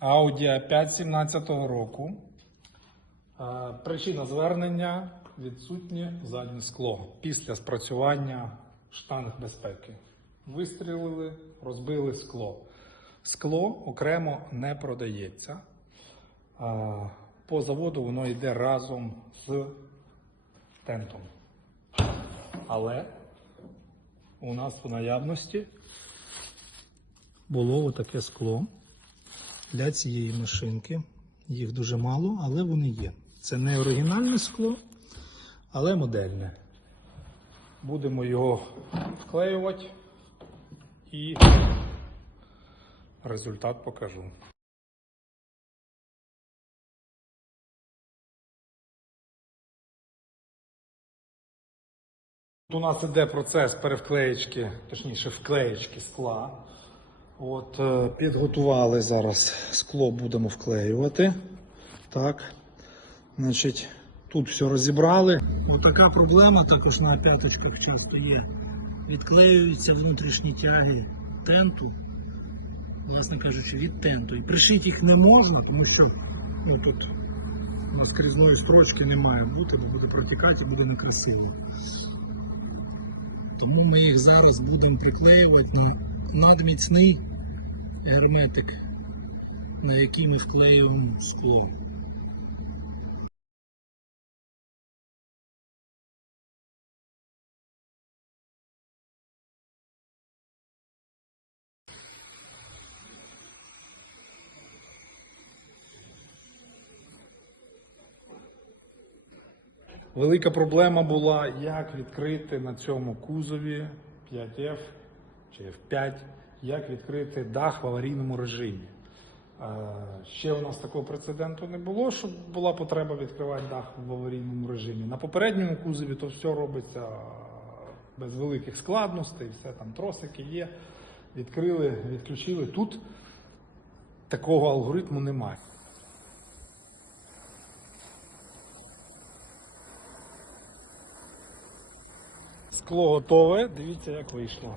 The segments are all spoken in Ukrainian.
Audi A5 17 року. Е, Причина звернення відсутнє заднє скло після спрацювання штанг безпеки. Вистрілили, розбили скло. Скло окремо не продається. Е, По заводу воно йде разом з тентом. Але у нас в наявності було отаке скло для цієї машинки. Їх дуже мало, але вони є. Це не оригінальне скло, але модельне. Будемо його вклеювати і результат покажу. У нас іде процес перевклеєчки, точніше вклеєчки скла. От, е, підготували зараз скло, будемо вклеювати. Так. Значить, тут все розібрали. Отака проблема також на п'яточках часто є. Відклеюються внутрішні тяги тенту, власне кажучи, від тенту. І пришити їх не можна, тому що ну, тут розкрізної строчки не має бути, бо буде протікати і буде некрасиво. Тому ми їх зараз будемо приклеювати на надміцний герметик, на який ми вклеюємо скло. Велика проблема була, як відкрити на цьому кузові 5F чи F5, як відкрити дах в аварійному режимі. Ще у нас такого прецеденту не було, щоб була потреба відкривати дах в аварійному режимі. На попередньому кузові то все робиться без великих складностей, все там тросики є. Відкрили, відключили. Тут такого алгоритму немає. Скло готове, дивіться, як вийшло.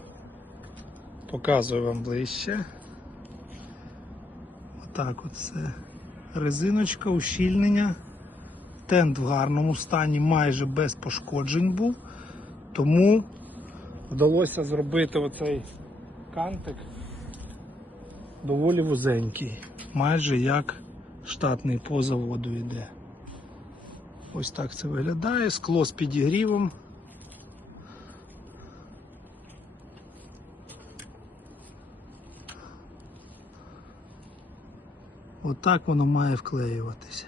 Показую вам ближче. Отак от все. Резиночка, ущільнення. Тент в гарному стані, майже без пошкоджень був. Тому вдалося зробити оцей кантик доволі вузенький. Майже як штатний по заводу йде. Ось так це виглядає. Скло з підігрівом. Отак воно має вклеюватися.